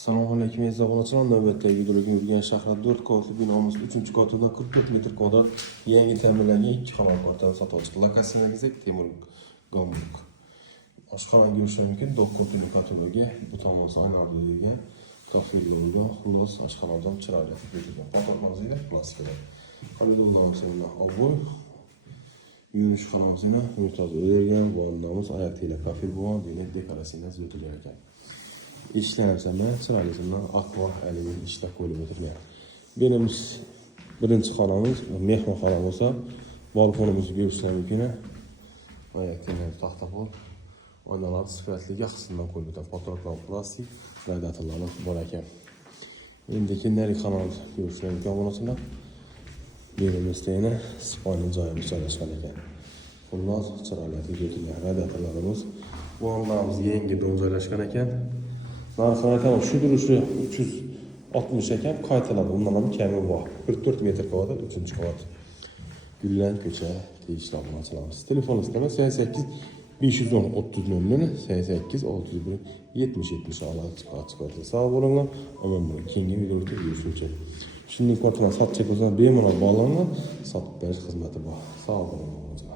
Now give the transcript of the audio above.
Assalomu alaykum aziz obunachilar. Navbatdagi videoga Urganch shahri 4 qavatli binomiz 3-qatidan 44 metr kvadrat yangi ta'mirlangan 2 xonali kvartirani sotib oldik. Lokatsiyamiz Temur Gomburg. Oshxonani ko'rish mumkin. Doktorning katalogi bu tomonda aylanadigan kafeli bo'lgan. Xullas oshxonadan chiroyli qilib patormazida plastikada. Xonadonimizda ovoy yurish xonamizda mumtoz o'rgan, vannamiz, oyoqtila kafel bo'lgan, demak dekoratsiyasi o'tilgan ekan. İşlərimizdə çırağımızdan aqua alümin işlək qoyulub oturmayan. Birimiz birinci xanamız, mehmanxana olsa, balkonumuzu görürsən mümkün. Ayaqlarımız taxtapol, aynalar sifətli yaxşısından qoyulub oturmayan. Patroklar plastik, radiatorlarla var ekan. İndiki nəri xanamız görürsən mümkün olmasında. Birimizdə yenə spaynin cayımız çalışqan ekan. Bunlar çıraqlarla götürülən radiatorlarımız. Bu anlarımız yengi doncalaşqan ekan. Narxına tamam şu duruşu 360 ekan qaytaladı. Bundan ham kami bor. 44 metr kvadrat 3-cü qavat. Güllan köçə tegishli obunachilarimiz. Telefonimizda 88 510 30 00 88 601 70 76 chiqadi. Sağ bo'linglar. Omon bo'ling. Keyingi videoda görüşguncha. Shunday kvartirani sotsak bo'lsa bemalol bog'langan sotib berish xizmati bor. Sağ bo'linglar.